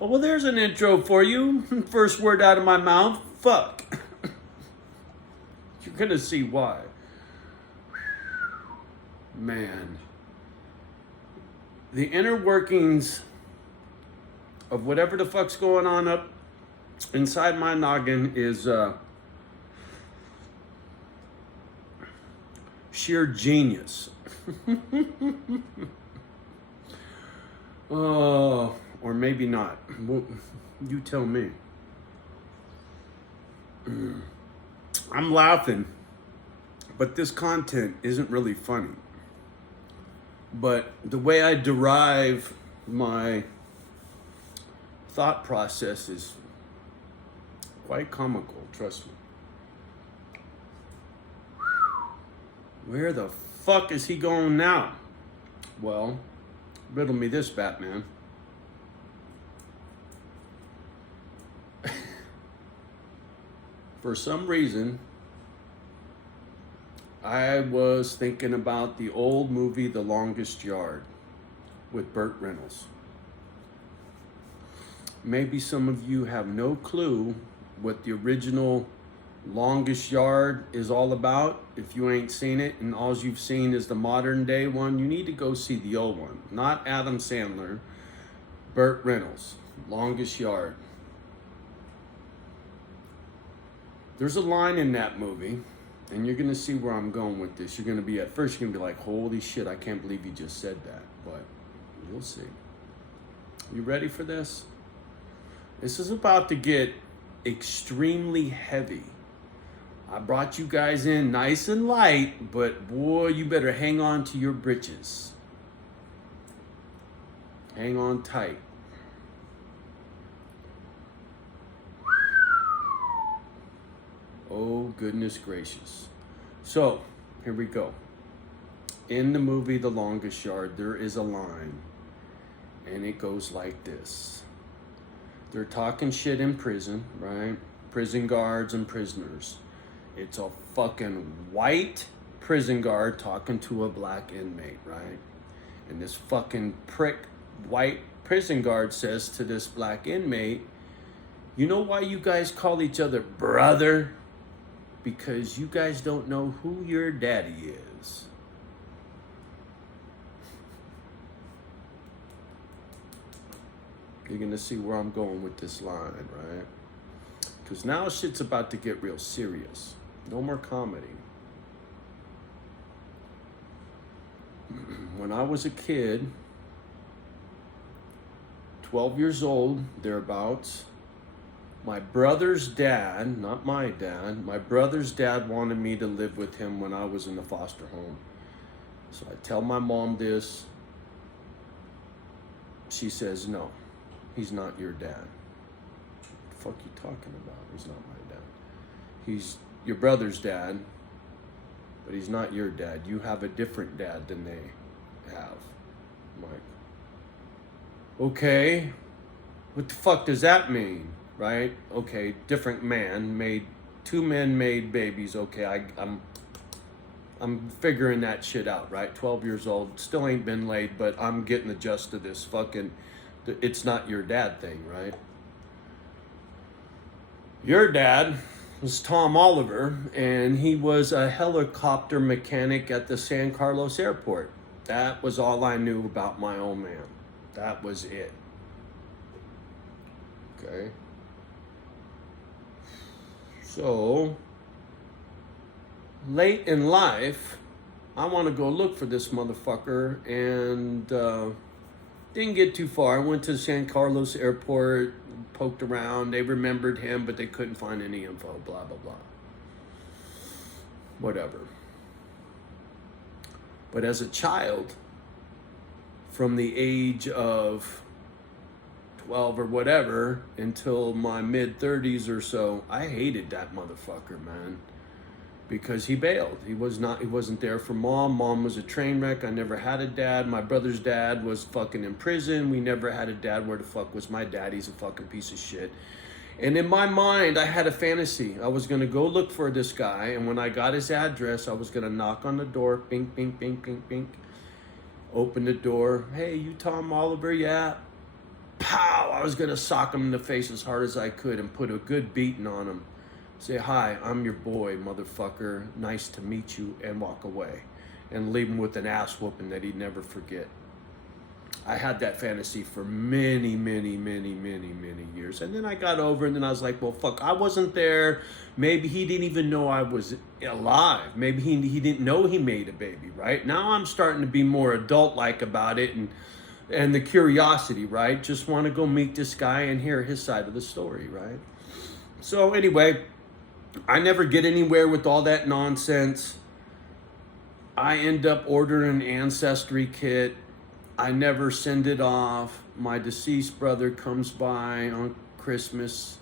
Oh, well, there's an intro for you. First word out of my mouth, fuck. You're gonna see why. Man. The inner workings of whatever the fuck's going on up inside my noggin is sheer genius. Oh, or maybe not. Well, you tell me. I'm laughing, but this content isn't really funny. But the way I derive my thought process is quite comical, trust me. Where the fuck is he going now? Well, riddle me this, Batman. For some reason, I was thinking about the old movie The Longest Yard with Burt Reynolds. Maybe some of you have no clue what the original Longest Yard is all about. If you ain't seen it and all you've seen is the modern day one, you need to go see the old one. Not Adam Sandler, Burt Reynolds, Longest Yard. There's a line in that movie, and you're gonna see where I'm going with this. You're gonna be, at first you're gonna be like, holy shit, I can't believe you just said that, but you'll see. You ready for this? This is about to get extremely heavy. I brought you guys in nice and light, but boy, you better hang on to your britches. Hang on tight. Oh, goodness gracious. So, here we go. In the movie The Longest Yard, there is a line, and it goes like this. They're talking shit in prison, right? Prison guards and prisoners. It's a fucking white prison guard talking to a black inmate, right? And this fucking prick white prison guard says to this black inmate, you know why you guys call each other brother? Because you guys don't know who your daddy is. You're gonna see where I'm going with this line, right? Because now shit's about to get real serious. No more comedy. When I was a kid, 12 years old, thereabouts, my brother's dad, not my dad, my brother's dad wanted me to live with him when I was in the foster home. So I tell my mom this. She says, no, he's not your dad. What the fuck you talking about? He's not my dad. He's your brother's dad, but he's not your dad. You have a different dad than they have. I'm like, okay, what the fuck does that mean? Right? Okay, different man made, two men made babies. Okay, I'm figuring that shit out, right? 12 years old, still ain't been laid, but I'm getting the gist of this fucking, it's not your dad thing, right? Your dad was Tom Oliver, and he was a helicopter mechanic at the San Carlos airport. That was all I knew about my old man. That was it. Okay. So, late in life, I want to go look for this motherfucker, and didn't get too far. I went to San Carlos airport, poked around. They remembered him, but they couldn't find any info, blah, blah, blah. Whatever. But as a child, from the age of 12 or whatever until my mid-30s or so, I hated that motherfucker, man, because he bailed. He wasn't there for mom. Mom was a train wreck. I never had a dad. My brother's dad was fucking in prison. We never had a dad. Where the fuck was my dad? He's a fucking piece of shit. And in my mind, I had a fantasy. I was going to go look for this guy, and when I got his address, I was going to knock on the door, bink, bink, bink, bink, bink, open the door. Hey, you Tom Oliver? Yeah. pow, I was gonna sock him in the face as hard as I could and put a good beating on him. Say, hi, I'm your boy, motherfucker. Nice to meet you, and walk away. And leave him with an ass whooping that he'd never forget. I had that fantasy for many, many, many, many, many years. And then I got over, and then I was like, well, fuck, I wasn't there. Maybe he didn't even know I was alive. Maybe he didn't know he made a baby, right? Now I'm starting to be more adult-like about it, and the curiosity, right? Just want to go meet this guy and hear his side of the story, right? So anyway, I never get anywhere with all that nonsense. I end up ordering an ancestry kit. I never send it off. My deceased brother comes by on Christmas.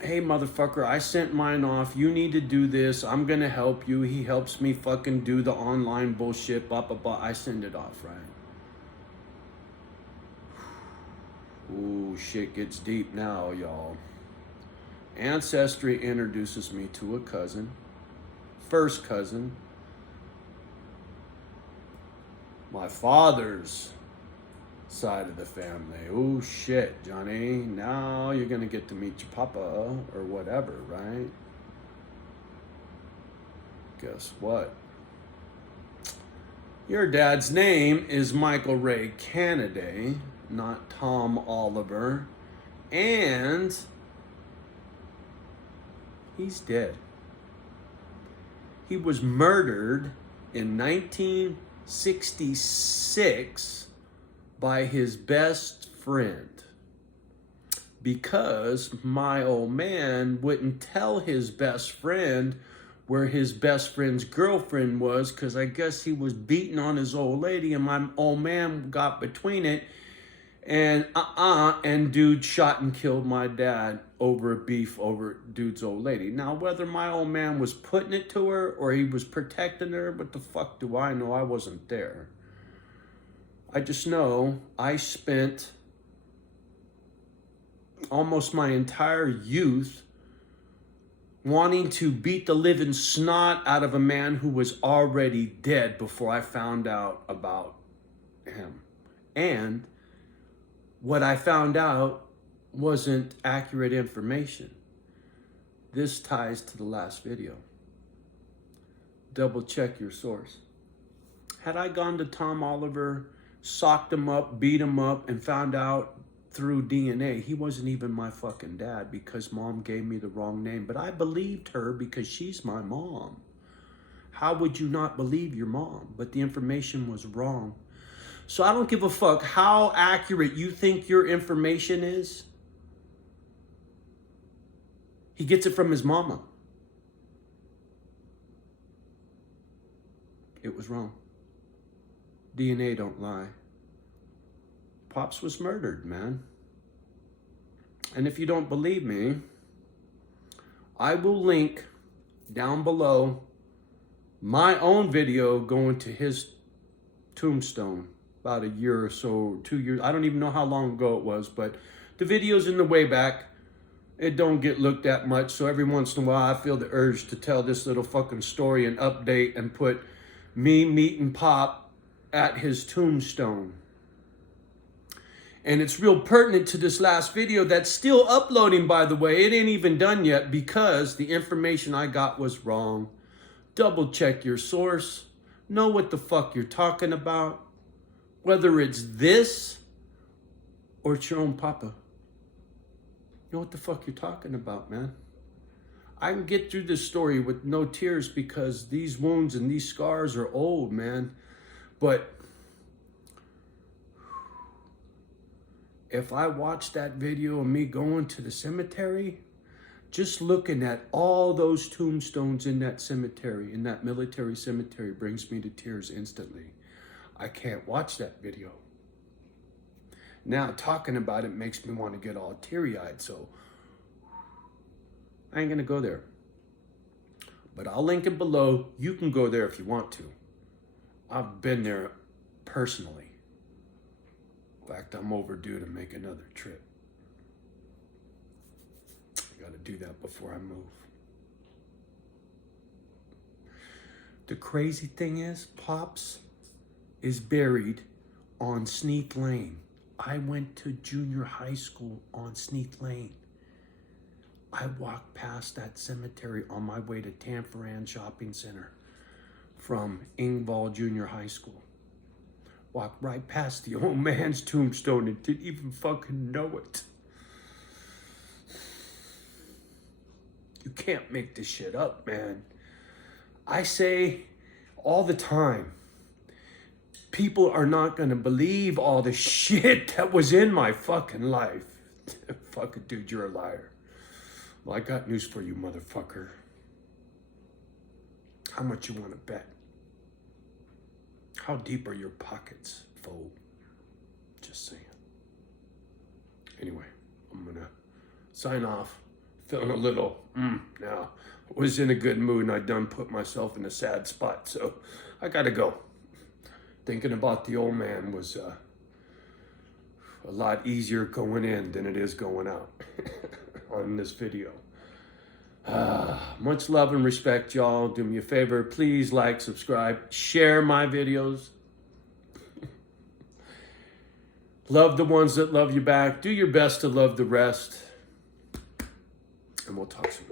Hey, motherfucker, I sent mine off. You need to do this. I'm going to help you. He helps me fucking do the online bullshit, blah, blah, blah. I send it off, right? Ooh, shit gets deep now, y'all. Ancestry introduces me to a cousin. First cousin. My father's side of the family. Oh shit, Johnny. Now you're gonna get to meet your papa or whatever, right? Guess what? Your dad's name is Michael Ray Canaday, not Tom Oliver. And he's dead. He was murdered in 1966 by his best friend because my old man wouldn't tell his best friend where his best friend's girlfriend was, because I guess he was beating on his old lady, and my old man got between it, and dude shot and killed my dad over a beef over dude's old lady. Now, whether my old man was putting it to her or he was protecting her, what the fuck do I know? I wasn't there. I just know I spent almost my entire youth wanting to beat the living snot out of a man who was already dead before I found out about him. And what I found out wasn't accurate information. This ties to the last video. Double check your source. Had I gone to Tom Oliver, socked him up, beat him up, and found out through DNA he wasn't even my fucking dad because mom gave me the wrong name, but I believed her because she's my mom. How would you not believe your mom? But the information was wrong. So I don't give a fuck how accurate you think your information is. He gets it from his mama. It was wrong. DNA don't lie. Pops was murdered, man. And if you don't believe me, I will link down below my own video going to his tombstone about a year or so, 2 years. I don't even know how long ago it was, but the video's in the way back. It don't get looked at much, so every once in a while I feel the urge to tell this little fucking story and update and put me meeting Pop at his tombstone. And it's real pertinent to this last video that's still uploading, by the way. It ain't even done yet because the information I got was wrong. Double check your source. Know what the fuck you're talking about. Whether it's this or it's your own papa. Know what the fuck you're talking about, man. I can get through this story with no tears because these wounds and these scars are old, man. But if I watch that video of me going to the cemetery, just looking at all those tombstones in that cemetery, in that military cemetery, brings me to tears instantly. I can't watch that video. Now talking about it makes me want to get all teary-eyed, so I ain't gonna go there. But I'll link it below. You can go there if you want to. I've been there personally. In fact, I'm overdue to make another trip. I gotta do that before I move. The crazy thing is, Pops is buried on Sneak Lane. I went to junior high school on Sneath Lane. I walked past that cemetery on my way to Tanforan Shopping Center from Ingval Junior High School. Walked right past the old man's tombstone and didn't even fucking know it. You can't make this shit up, man. I say all the time, people are not gonna believe all the shit that was in my fucking life. Fucking dude, you're a liar. Well, I got news for you, motherfucker. How much you wanna bet? How deep are your pockets, fool? Just saying. Anyway, I'm gonna sign off. Feeling a little, now. I was in a good mood and I done put myself in a sad spot, so I gotta go. Thinking about the old man was a lot easier going in than it is going out on this video. Much love and respect, y'all. Do me a favor, please like, subscribe, share my videos. Love the ones that love you back. Do your best to love the rest. And we'll talk soon.